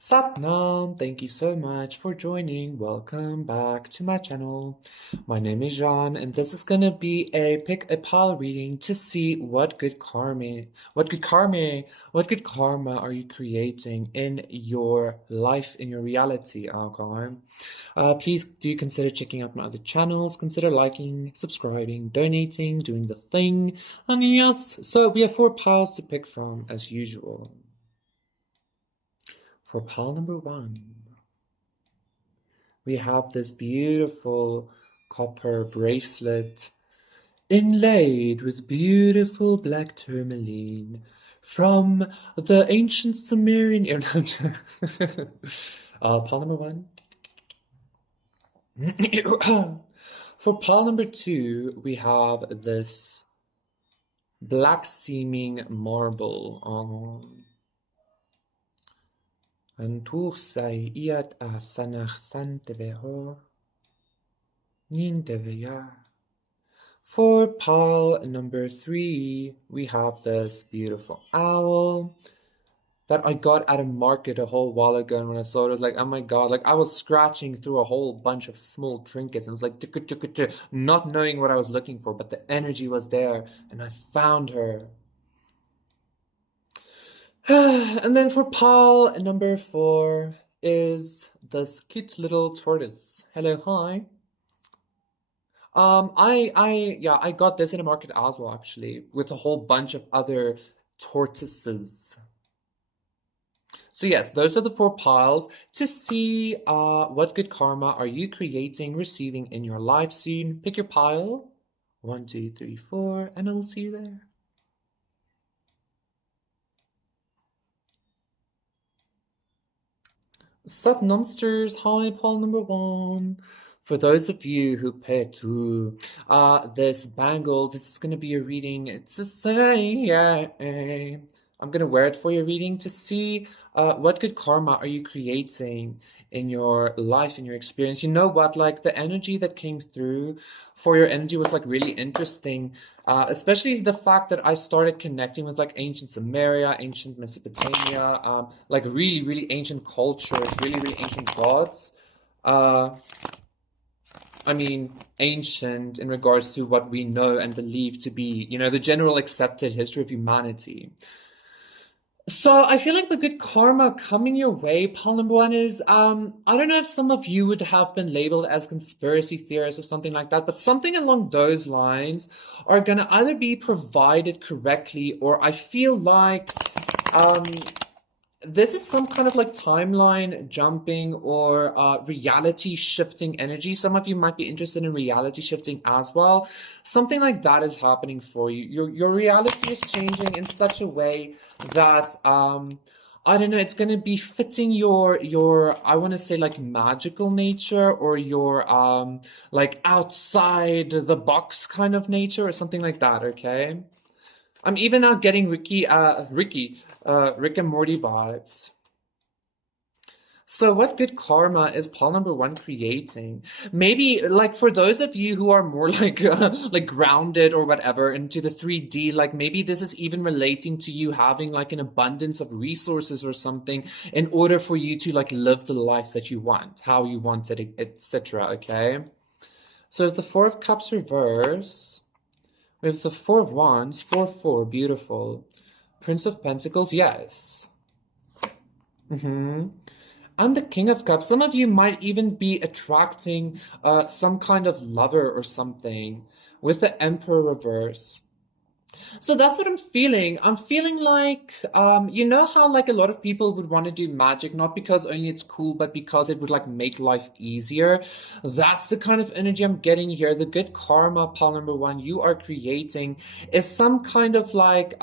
Satnam, thank you so much for joining. Welcome back to my channel. My name is Jean, and this is gonna be a pick a pile reading to see what good karma are you creating in your life, in your reality, okay? Please do consider checking out my other channels. Consider liking, subscribing, donating, doing the thing, and yes. So we have 4 piles to pick from as usual. For pile number 1, we have this beautiful copper bracelet inlaid with beautiful black tourmaline from the ancient Sumerian era. Pile number 1. For pile number 2, we have this black seeming marble. Antur sei iat a sanach santeveho ninteveya. For pile number 3, we have this beautiful owl that I got at a market a whole while ago, and when I saw it, I was like, oh my god, like I was scratching through a whole bunch of small trinkets, and it was like, not knowing what I was looking for, but the energy was there, and I found her. And then for pile number 4 is this cute little tortoise. Hello, hi. I got this in a market as well, actually, with a whole bunch of other tortoises. So yes, those are the 4 piles to see what good karma are you creating, receiving in your life soon. Pick your pile. 1, 2, 3, 4, and I will see you there. Satnamsters, hi, pile number 1. For those of you who picked this bangle, this is going to be your reading. It's a say, I'm going to wear it for your reading to see what good karma are you creating in your life, in your experience. You know what, like the energy that came through for your energy was like really interesting, especially the fact that I started connecting with like ancient Sumeria, ancient Mesopotamia, like really, really ancient cultures, really, really ancient gods. I mean, ancient in regards to what we know and believe to be, the general accepted history of humanity. So I feel like the good karma coming your way, pile number 1 is, I don't know if some of you would have been labeled as conspiracy theorists or something like that, but something along those lines are gonna either be provided correctly, or I feel like, this is some kind of like timeline jumping or reality shifting energy. Some of you might be interested in reality shifting as well. Something like that is happening for you. Your reality is changing in such a way that I don't know, it's going to be fitting your I want to say like magical nature, or your like outside the box kind of nature, or something like that, okay? I'm even now getting Rick and Morty vibes. So what good karma is pile number 1 creating? Maybe like for those of you who are more like like grounded or whatever into the 3D, like maybe this is even relating to you having like an abundance of resources or something in order for you to like live the life that you want, how you want it, etc. Okay. So the 4 of Cups reverse. We have the 4 of Wands, 4-4, beautiful. Prince of Pentacles, yes. And the King of Cups. Some of you might even be attracting some kind of lover or something with the Emperor reverse. So that's what I'm feeling. I'm feeling like, you know how like a lot of people would want to do magic, not because only it's cool, but because it would like make life easier. That's the kind of energy I'm getting here. The good karma, pile number 1, you are creating is some kind of like,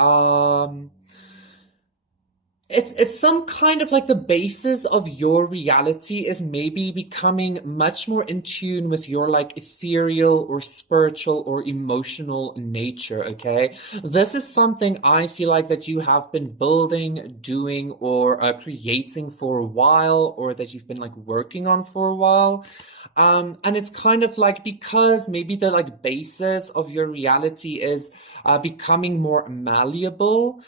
it's some kind of like the basis of your reality is maybe becoming much more in tune with your like ethereal or spiritual or emotional nature, okay? This is something I feel like that you have been building, doing, or creating for a while, or that you've been like working on for a while. And it's kind of like because maybe the like basis of your reality is becoming more malleable,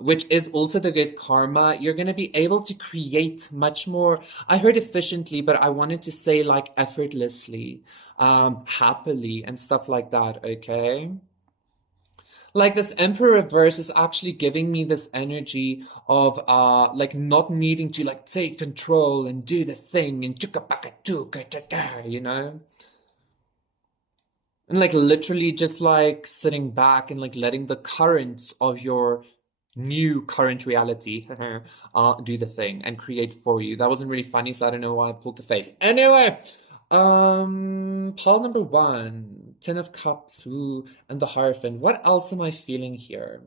which is also the good karma. You're going to be able to create much more. I heard efficiently, but I wanted to say like effortlessly, happily, and stuff like that. Okay. Like this Emperor reverse is actually giving me this energy of like not needing to like take control and do the thing and chuka baka tuka da da, you know? And like literally just like sitting back and like letting the currents of your new current reality do the thing and create for you. That wasn't really funny, so I don't know why I pulled the face. Anyway, pile number one, Ten of Cups, ooh, and the Hierophant. What else am I feeling here?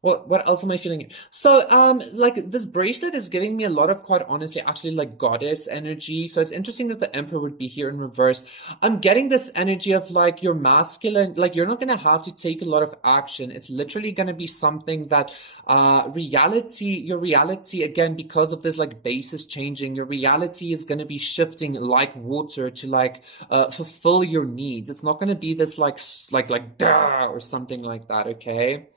What else am I feeling? So like this bracelet is giving me a lot of, quite honestly, actually like goddess energy. So it's interesting that the Emperor would be here in reverse. I'm getting this energy of like your masculine, like you're not gonna have to take a lot of action. It's literally gonna be something that your reality again, because of this like basis changing, your reality is gonna be shifting like water to like fulfill your needs. It's not gonna be this like duh or something like that, okay?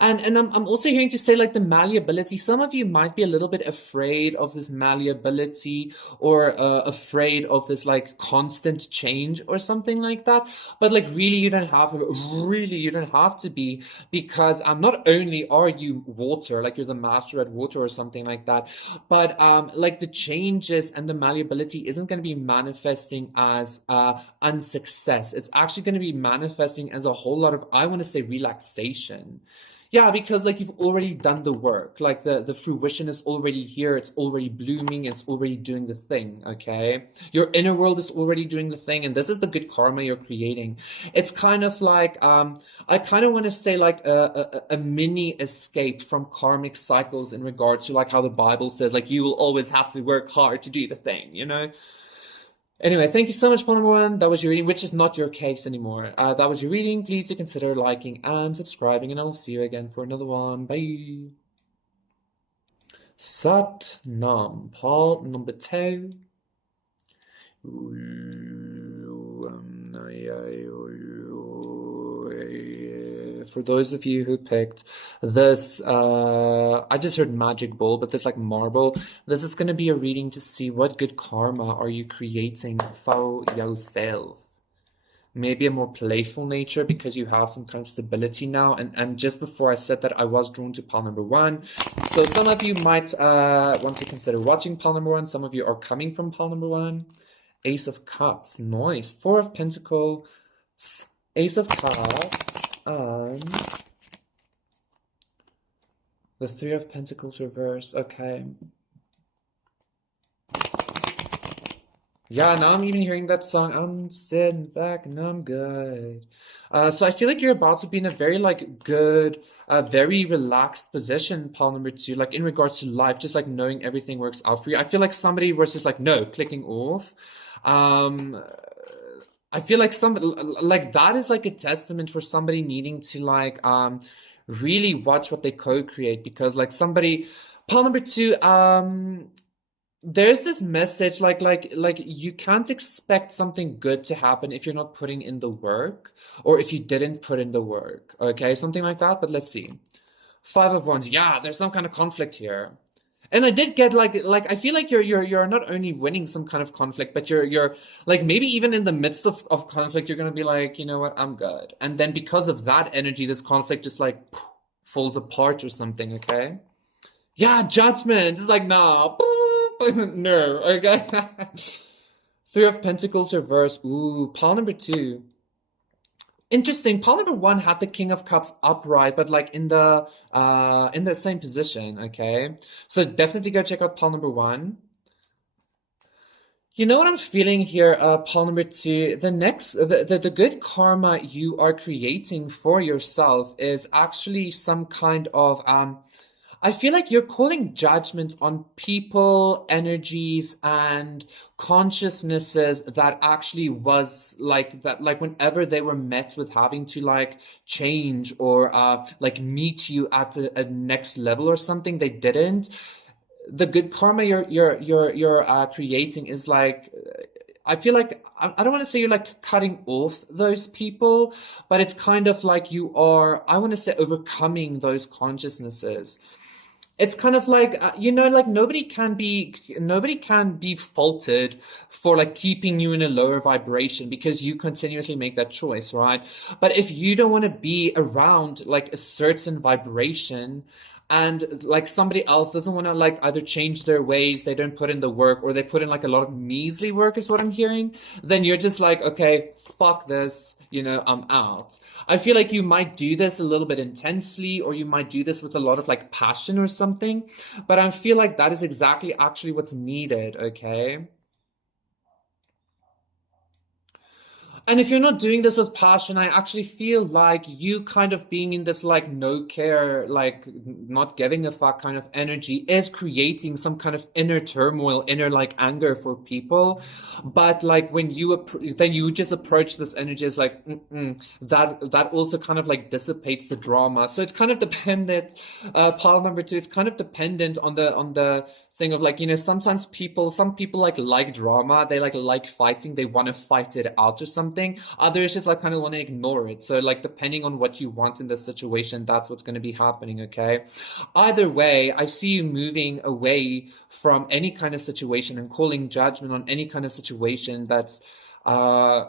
And I'm also hearing to say like the malleability. Some of you might be a little bit afraid of this malleability or afraid of this like constant change or something like that. But like really you don't have to be, because not only are you water, like you're the master at water or something like that, but like the changes and the malleability isn't going to be manifesting as unsuccess. It's actually going to be manifesting as a whole lot of, I want to say, relaxation. Yeah, because like you've already done the work. Like the fruition is already here, it's already blooming, it's already doing the thing, okay? Your inner world is already doing the thing, and this is the good karma you're creating. It's kind of like I kind of want to say like a mini escape from karmic cycles in regards to like how the Bible says like you will always have to work hard to do the thing, you know? Anyway, thank you so much for number one. That was your reading, which is not your case anymore. That was your reading. Please do consider liking and subscribing, and I'll see you again for another one. Bye. Sat Nam, Paul number two. For those of you who picked this, I just heard magic bowl, but this like marble. This is going to be a reading to see what good karma are you creating for yourself. Maybe a more playful nature because you have some kind of stability now. And just before I said that, I was drawn to pile number one. So some of you might want to consider watching pile number one. Some of you are coming from pile number one. Ace of Cups, nice. Four of Pentacles, Ace of Cups, the Three of Pentacles reverse. Okay. Yeah, now I'm even hearing that song. I'm sitting back and I'm good. So I feel like you're about to be in a very like good, very relaxed position, pile number two, like in regards to life, just like knowing everything works out for you. I feel like somebody was just like, no, clicking off. Um, I feel like somebody like that is like a testament for somebody needing to like really watch what they co-create, because like somebody, pile number two, there's this message like you can't expect something good to happen if you're not putting in the work, or if you didn't put in the work, okay, something like that. But let's see. Five of Wands. Yeah, there's some kind of conflict here. And I did get like I feel like you're not only winning some kind of conflict, but you're like maybe even in the midst of conflict, you're gonna be like, you know what, I'm good. And then because of that energy, this conflict just like falls apart or something, okay? Yeah, Judgment. It's like, nah. No, okay. Three of Pentacles reverse. Ooh, pile number two. Interesting. Pile number one had the King of Cups upright, but like in the same position, okay? So definitely go check out pile number one. You know what I'm feeling here, pile number two? The good karma you are creating for yourself is actually some kind of I feel like you're calling judgment on people, energies, and consciousnesses that actually was like that, like whenever they were met with having to like change or like meet you at a next level or something, they didn't. The good karma you're creating is like, I feel like I don't want to say you're like cutting off those people, but it's kind of like you are, I want to say, overcoming those consciousnesses. It's kind of like like nobody can be faulted for like keeping you in a lower vibration because you continuously make that choice, right? But if you don't want to be around like a certain vibration, and like somebody else doesn't want to like either change their ways, they don't put in the work, or they put in like a lot of measly work is what I'm hearing, then you're just like, okay, fuck this, I'm out. I feel like you might do this a little bit intensely, or you might do this with a lot of like passion or something, but I feel like that is exactly actually what's needed, okay? And if you're not doing this with passion, I actually feel like you kind of being in this like no care, like not giving a fuck kind of energy is creating some kind of inner turmoil, inner like anger for people. But like when then you just approach this energy as like, that also kind of like dissipates the drama. So it's kind of dependent, pile number two, it's kind of dependent on the thing of like, sometimes some people like drama, they like fighting, they want to fight it out or something. Others just like kind of want to ignore it. So like depending on what you want in this situation, that's what's going to be happening, okay? Either way, I see you moving away from any kind of situation and calling judgment on any kind of situation that's uh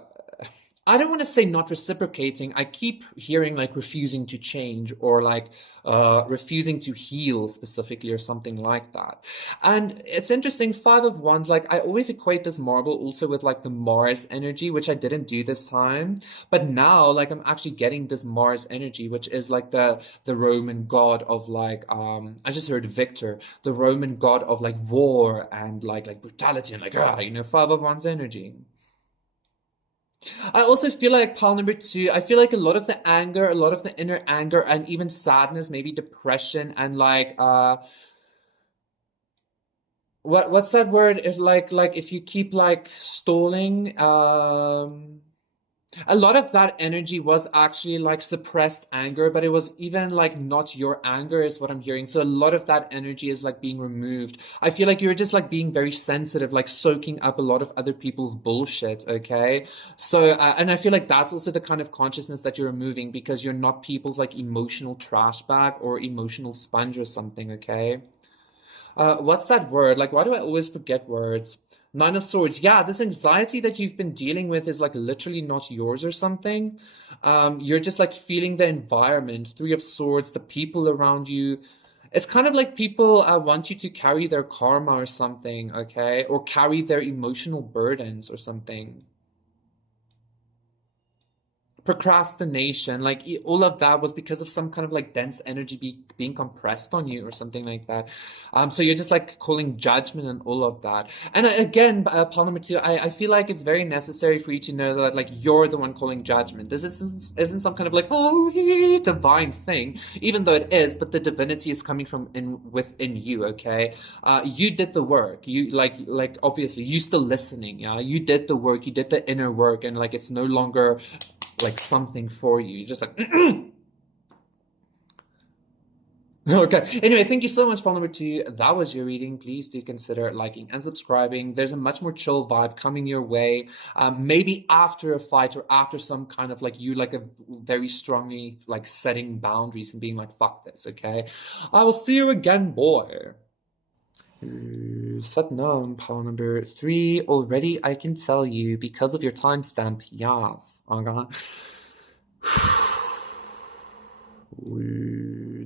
I don't want to say not reciprocating. I keep hearing like refusing to change, or like refusing to heal specifically, or something like that. And it's interesting, Five of Wands, like I always equate this marble also with like the Mars energy, which I didn't do this time. But now like I'm actually getting this Mars energy, which is like the Roman god of like I just heard Victor, the Roman god of like war and like brutality and like Five of Wands energy. I also feel like pile number two, I feel like a lot of the anger, a lot of the inner anger, and even sadness, maybe depression, and like what's that word? If like if you keep like stalling, a lot of that energy was actually like suppressed anger, but it was even like not your anger, is what I'm hearing. So a lot of that energy is like being removed. I feel like you're just like being very sensitive, like soaking up a lot of other people's bullshit, okay? So, and I feel like that's also the kind of consciousness that you're removing, because you're not people's like emotional trash bag or emotional sponge or something, okay? What's that word? Like, why do I always forget words? Nine of Swords. Yeah, this anxiety that you've been dealing with is like literally not yours or something. You're just like feeling the environment. Three of Swords, the people around you. It's kind of like people want you to carry their karma or something, okay? Or carry their emotional burdens or something. Procrastination, like all of that was because of some kind of like dense energy being compressed on you or something like that. So you're just like calling judgment and all of that. And again, part number two, I feel like it's very necessary for you to know that like you're the one calling judgment. This isn't some kind of like divine thing, even though it is, but the divinity is coming from within you, okay? You did the work. You like obviously you still listening, yeah. You did the work, you did the inner work, and like it's no longer like something for you. You're just like okay. Anyway, thank you so much, Paul number two. That was your reading. Please do consider liking and subscribing. There's a much more chill vibe coming your way. Maybe after a fight, or after some kind of like you like a very strongly like setting boundaries and being like, fuck this, okay? I will see you again, boy. Satnam, pile number three. Already, I can tell you because of your timestamp. Yes. Okay.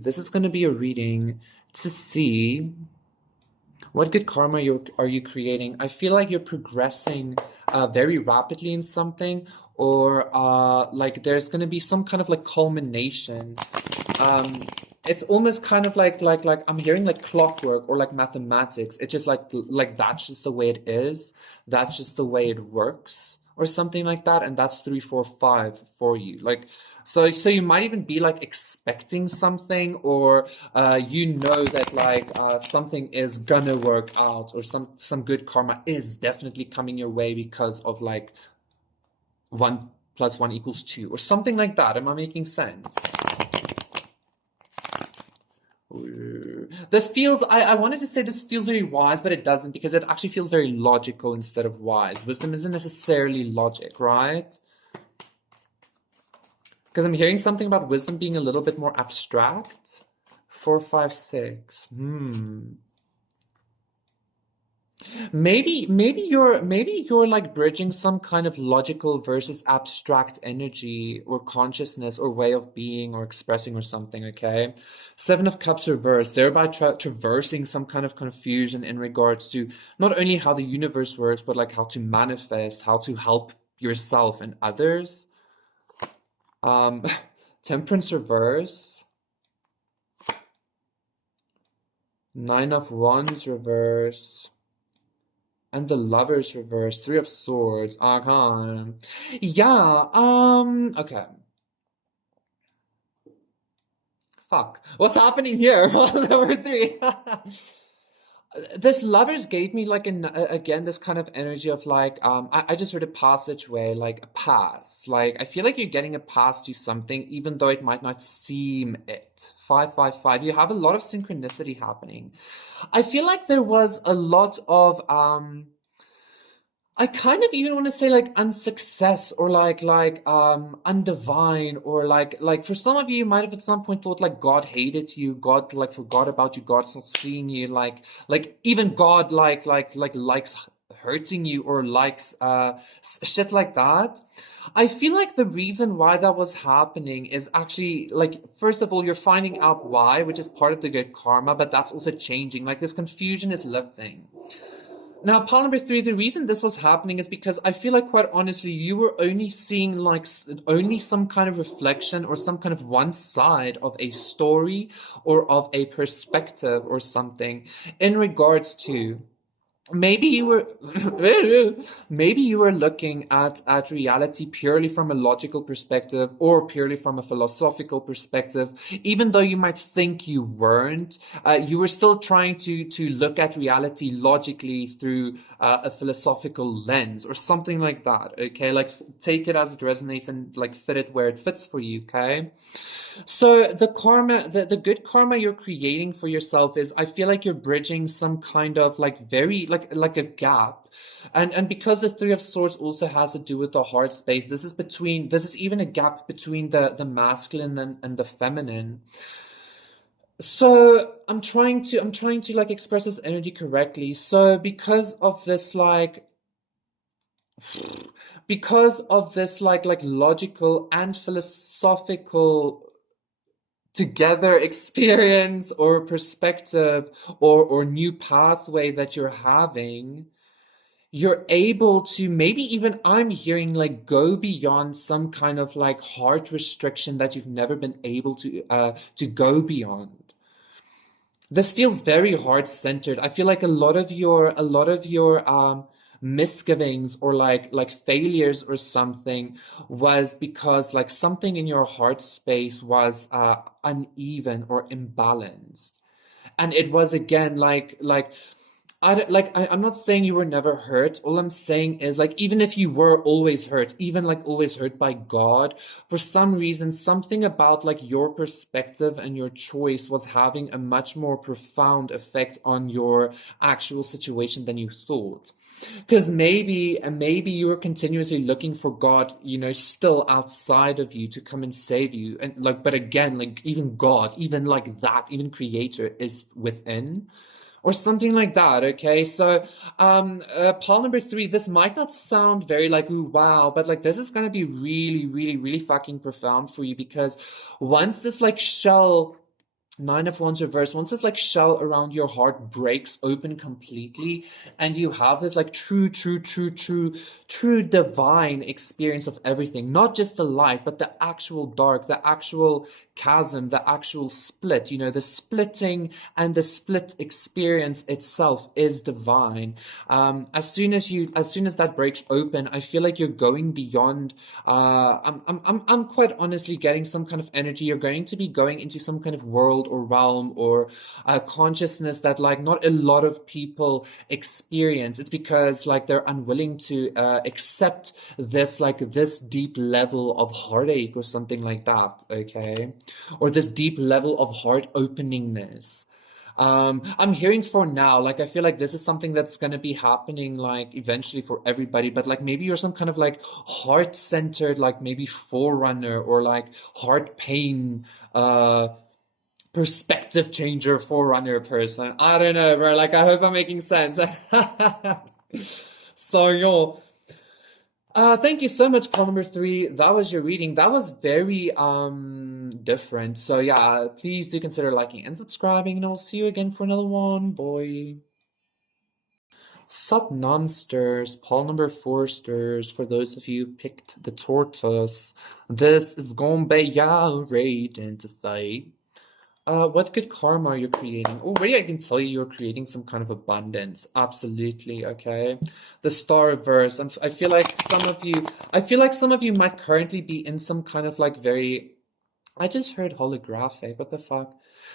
This is going to be a reading to see what good karma are you creating. I feel like you're progressing very rapidly in something, or like there's going to be some kind of like culmination. It's almost kind of like I'm hearing like clockwork or like mathematics. It's just like that's just the way it is. That's just the way it works, or something like that. And that's 3, 4, 5 for you. Like so you might even be like expecting something, or that like something is gonna work out, or some good karma is definitely coming your way because of like 1 + 1 = 2 or something like that. Am I making sense? Ooh. This feels, I wanted to say this feels very wise, but it doesn't because it actually feels very logical instead of wise. Wisdom isn't necessarily logic, right? Because I'm hearing something about wisdom being a little bit more abstract. 4, 5, 6. Maybe you're like bridging some kind of logical versus abstract energy or consciousness or way of being or expressing or something, okay? Seven of Cups reversed, thereby traversing some kind of confusion in regards to not only how the universe works, but like how to manifest, how to help yourself and others. Um, Temperance reverse, Nine of Wands reverse. And the Lovers reverse, Three of Swords. Okay. Yeah, okay. Fuck. What's happening here? Number three. This Lovers gave me like again this kind of energy of like I just heard a passageway, like a pass. Like I feel like you're getting a pass to something even though it might not seem it. 555. You have a lot of synchronicity happening. I feel like there was a lot of I kind of even want to say like unsuccess or undivine or like for some of you, you might have at some point thought like God hated you, God like forgot about you, God's not seeing you, like even God like likes hurting you or likes shit like that. I feel like the reason why that was happening is actually like first of all you're finding out why, which is part of the good karma, but that's also changing. Like this confusion is lifting. Now, part number three, the reason this was happening is because I feel like, quite honestly, you were only seeing like only some kind of reflection or some kind of one side of a story or of a perspective or something in regards to maybe you were maybe you were looking at reality purely from a logical perspective or purely from a philosophical perspective, even though you might think you weren't. You were still trying to look at reality logically through a philosophical lens or something like that. Okay, like take it as it resonates and like fit it where it fits for you. Okay. So the karma, the good karma you're creating for yourself is, I feel like you're bridging some kind of like very like a gap. And because the Three of Swords also has to do with the heart space, this is even a gap between the masculine and the feminine. So I'm trying to like express this energy correctly. So because of this like logical and philosophical together experience or perspective or new pathway that you're having, you're able to maybe even I'm hearing like go beyond some kind of like heart restriction that you've never been able to go beyond. This feels very heart centered. I feel like a lot of your misgivings or like failures or something was because like something in your heart space was uneven or imbalanced. And it was again I'm not saying you were never hurt. All I'm saying is like even if you were always hurt, even like always hurt by God, for some reason something about like your perspective and your choice was having a much more profound effect on your actual situation than you thought. Because maybe you were continuously looking for God, still outside of you to come and save you. And like, but again, like even God, even like that, even Creator is within or something like that. Okay, so Paul number three, this might not sound very like ooh wow, but like this is gonna be really, really, really fucking profound for you because once this like shell Nine of Wands reverse, once this like shell around your heart breaks open completely, and you have this like true divine experience of everything, not just the light, but the actual dark, the actual chasm, the actual split, the splitting and the split experience itself is divine. As soon as that breaks open, I feel like you're going beyond. I'm quite honestly getting some kind of energy. You're going to be going into some kind of world or realm or consciousness that like not a lot of people experience. It's because like they're unwilling to accept this deep level of heartache or something like that. Okay. or this deep level of heart openingness. I'm hearing for now, like I feel like this is something that's gonna be happening like eventually for everybody, but like maybe you're some kind of like heart-centered, like maybe forerunner or like heart pain perspective changer forerunner person. I don't know, bro. Like I hope I'm making sense. So yo, thank you so much, call number three. That was your reading. That was very different. So yeah, please do consider liking and subscribing, and I'll see you again for another one. Boy. Sup nonsters, Paul number four sters. For those of you who picked the tortoise, this is gonna be your rating to say. What good karma are you creating? Already I can tell you you're creating some kind of abundance. Absolutely, okay. The star reverse. I feel like some of you might currently be in some kind of like very, I just heard holographic. What the fuck?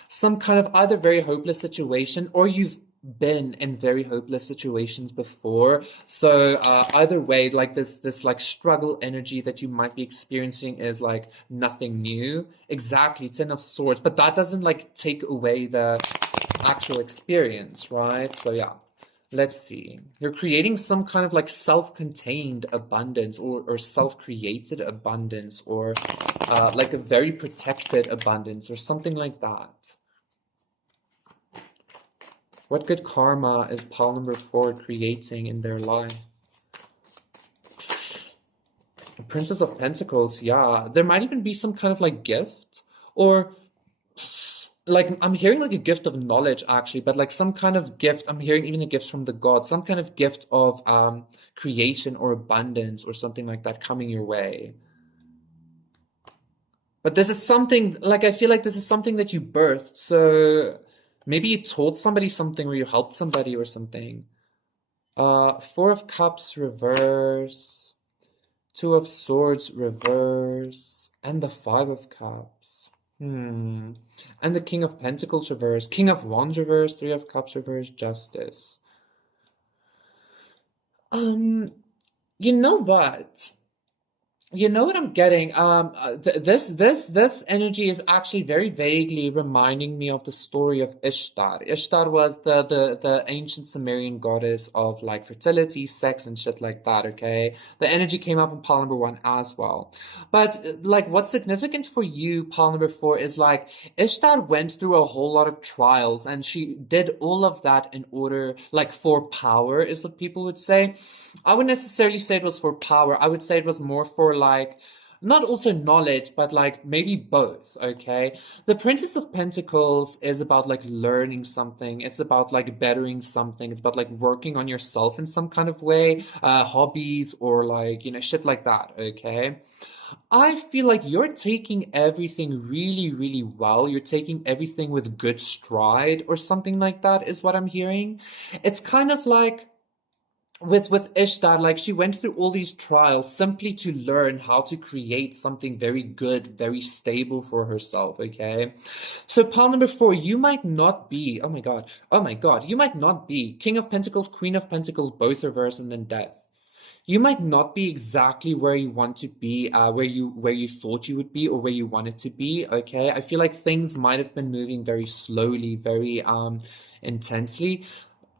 Some kind of either very hopeless situation, or you've been in very hopeless situations before. So either way, like this like struggle energy that you might be experiencing is like nothing new. Exactly, Ten of Swords, but that doesn't like take away the actual experience, right? So yeah. Let's see. You're creating some kind of like self-contained abundance, or self-created abundance, or like a very protected abundance or something like that. What good karma is pile number four creating in their life? Princess of Pentacles, yeah. There might even be some kind of like gift, or like I'm hearing like a gift of knowledge actually, but like some kind of gift. I'm hearing even a gift from the gods, some kind of gift of creation or abundance or something like that coming your way. But this is something, like I feel like this is something that you birthed. So maybe you taught somebody something, or you helped somebody or something. Four of Cups reverse, Two of Swords reverse, and the Five of Cups. And the King of Pentacles reverse, King of Wands reverse, Three of Cups reverse, Justice. You know what? You know what I'm getting? This energy is actually very vaguely reminding me of the story of Ishtar. Ishtar was the ancient Sumerian goddess of like fertility, sex, and shit like that. Okay, the energy came up in pile number one as well. But like, what's significant for you, pile number four, is like Ishtar went through a whole lot of trials, and she did all of that in order, like, for power, is what people would say. I wouldn't necessarily say it was for power. I would say it was more for like, not also knowledge, but like maybe both, okay? The Princess of Pentacles is about like learning something. It's about like bettering something. It's about like working on yourself in some kind of way, hobbies, or like, you know, shit like that, okay? I feel like you're taking everything really, really well. You're taking everything with good stride or something like that is what I'm hearing. It's kind of like, with Ishtar, like she went through all these trials simply to learn how to create something very good, very stable for herself, okay? So pile number four, you might not be, oh my God, you might not be King of Pentacles, Queen of Pentacles, both reverse, and then Death. You might not be exactly where you want to be, where you thought you would be, or where you wanted to be, okay? I feel like things might have been moving very slowly, very intensely.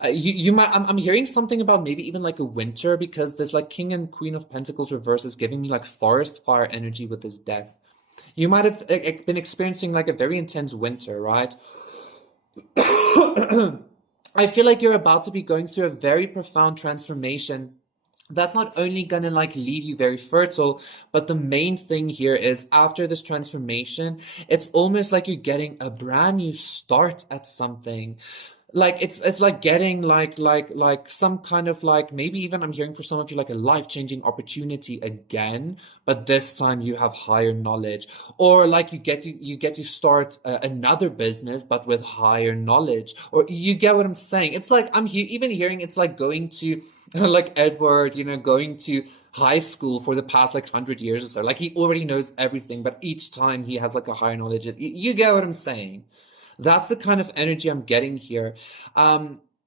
You might, I'm hearing something about maybe even like a winter, because there's like King and Queen of Pentacles reverse is giving me like forest fire energy with this Death. You might have been experiencing like a very intense winter, right? I feel like you're about to be going through a very profound transformation that's not only gonna like leave you very fertile, but the main thing here is after this transformation, it's almost like you're getting a brand new start at something. Like it's like getting like some kind of like, maybe even I'm hearing for some of you like a life-changing opportunity again, but this time you have higher knowledge, or like you get to start another business but with higher knowledge, or you get what I'm saying. It's like even hearing it's like going to like Edward, you know, going to high school for the past like 100 years or so. Like he already knows everything, but each time he has like a higher knowledge. You get what I'm saying? That's the kind of energy I'm getting here.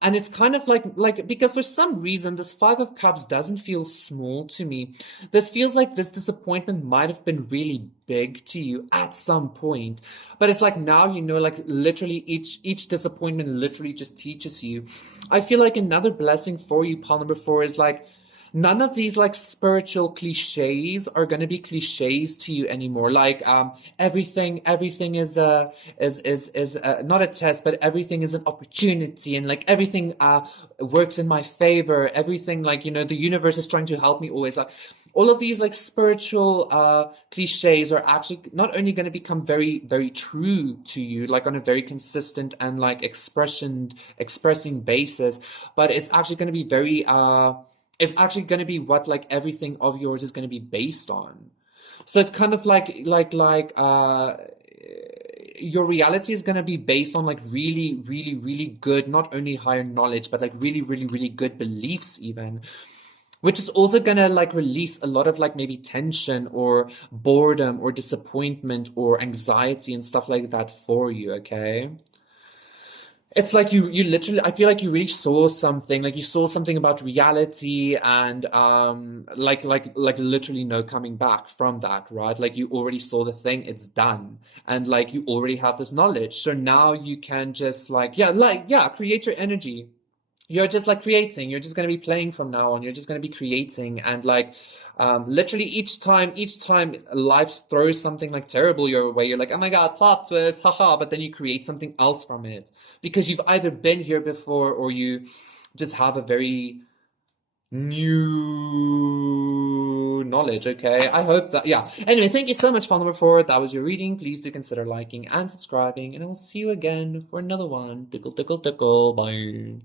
And it's kind of like because for some reason this Five of Cups doesn't feel small to me. This feels like this disappointment might have been really big to you at some point. But it's like now you know, like literally each disappointment literally just teaches you. I feel like another blessing for you, pile number four, is like none of these like spiritual cliches are going to be cliches to you anymore. Like everything is not a test, but everything is an opportunity, and like everything works in my favor. Everything, like, you know, the universe is trying to help me always. All of these like spiritual cliches are actually not only going to become very very true to you, like on a very consistent and like expressing basis, but it's actually going to be very it's actually going to be what like everything of yours is going to be based on. So it's kind of like your reality is going to be based on like really really really good, not only higher knowledge, but like really really really good beliefs even, which is also going to like release a lot of like maybe tension or boredom or disappointment or anxiety and stuff like that for you, okay? It's like you literally, I feel like you really saw something, like you saw something about reality, and like literally no coming back from that, right? Like you already saw the thing, it's done. And like you already have this knowledge. So now you can just like create your energy. You're just like creating, you're just going to be playing from now on, you're just going to be creating. And like literally each time life throws something like terrible your way, you're like, oh my god, plot twist, haha, but then you create something else from it because you've either been here before or you just have a very new knowledge. Okay, I hope that, yeah, anyway, thank you so much for number four. That was your reading. Please do consider liking and subscribing, and I will see you again for another one. Tickle tickle tickle, bye.